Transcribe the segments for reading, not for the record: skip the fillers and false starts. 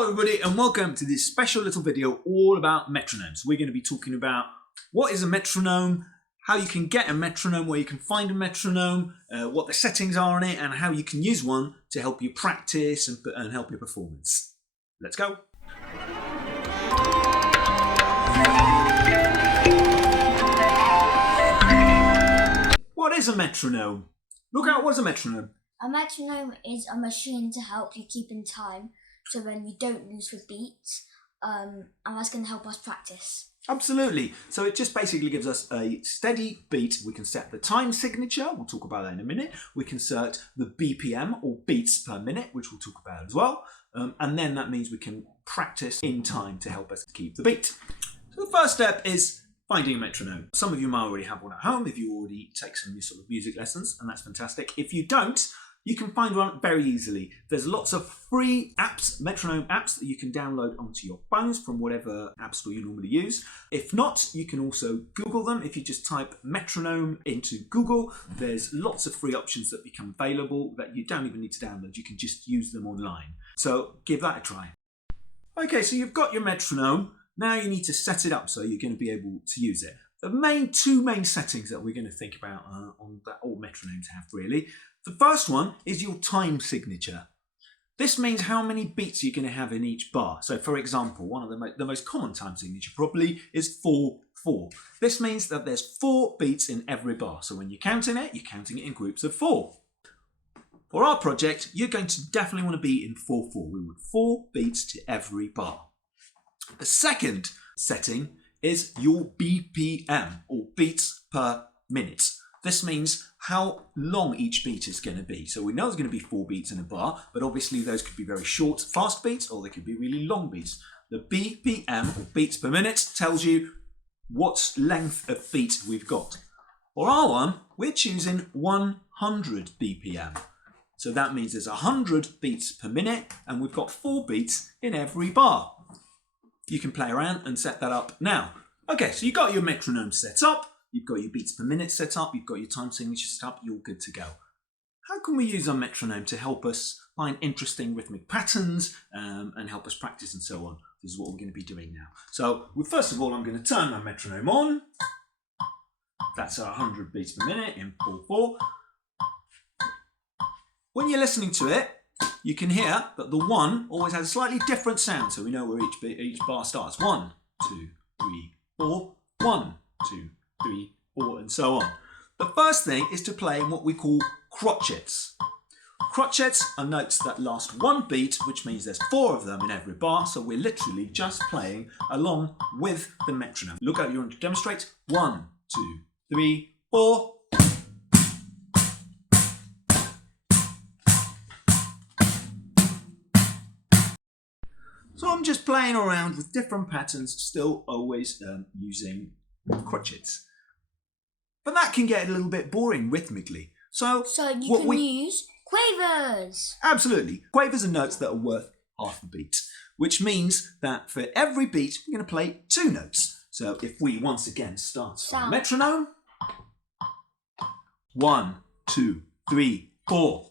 Hello everybody and welcome to this special little video all about metronomes. We're going to be talking about what is a metronome, how you can get a metronome, where you can find a metronome, what the settings are on it, and how you can use one to help you practice and help your performance. Let's go. What is a metronome? Look out, what's a metronome? A metronome is a machine to help you keep in time, so then you don't lose with beats, and that's going to help us practice. Absolutely. So it just basically gives us a steady beat. We can set the time signature, we'll talk about that in a minute. We can set the BPM or beats per minute, which we'll talk about as well. And then that means we can practice in time to help us keep the beat. So the first step is finding a metronome. Some of you might already have one at home if you already take some sort of music lessons, and that's fantastic. If you don't, you can find one very easily. There's lots of free apps, metronome apps, that you can download onto your phones from whatever app store you normally use. If not, you can also Google them. If you just type metronome into Google, there's lots of free options that become available that you don't even need to download. You can just use them online. So give that a try. Okay, so you've got your metronome. Now you need to set it up so you're going to be able to use it. The two main settings that we're going to think about on that all metronomes have really. The first one is your time signature. This means how many beats you're going to have in each bar. So for example, one of the most common time signature probably is 4/4. This means that there's 4 beats in every bar. So when you're counting it in groups of 4. For our project, you're going to definitely want to be in 4/4. We want 4 beats to every bar. The second setting is your BPM, or beats per minute. This means how long each beat is going to be. So we know there's going to be 4 beats in a bar, but obviously those could be very short, fast beats, or they could be really long beats. The BPM, or beats per minute, tells you what length of beat we've got. For our one, we're choosing 100 BPM. So that means there's 100 beats per minute, and we've got 4 beats in every bar. You can play around and set that up now. Okay, so you've got your metronome set up. You've got your beats per minute set up, you've got your time signature set up, you're good to go. How can we use our metronome to help us find interesting rhythmic patterns and help us practice and so on? This is what we're going to be doing now. So first of all, I'm going to turn my metronome on. That's 100 beats per minute in 4/4. When you're listening to it, you can hear that the 1 always has a slightly different sound, so we know where each bar starts. 1, 2, 3, 4, 1, 2, 3, 4, and so on. The first thing is to play in what we call crotchets. Crotchets are notes that last 1 beat, which means there's 4 of them in every bar, so we're literally just playing along with the metronome. Look out, you want to demonstrate. 1, 2, 3, 4. So I'm just playing around with different patterns, still always using crotchets. But that can get a little bit boring rhythmically. So you can use quavers. Absolutely. Quavers are notes that are worth half a beat, which means that for every beat, we're going to play 2 notes. So if we once again start on the metronome. 1, 2, 3, 4.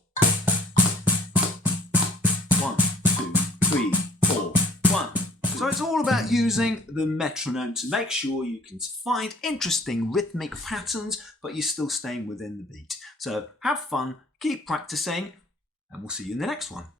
1, 2, 3, 4. 1. So it's all about using the metronome to make sure you can find interesting rhythmic patterns, but you're still staying within the beat. So have fun, keep practicing, and we'll see you in the next one.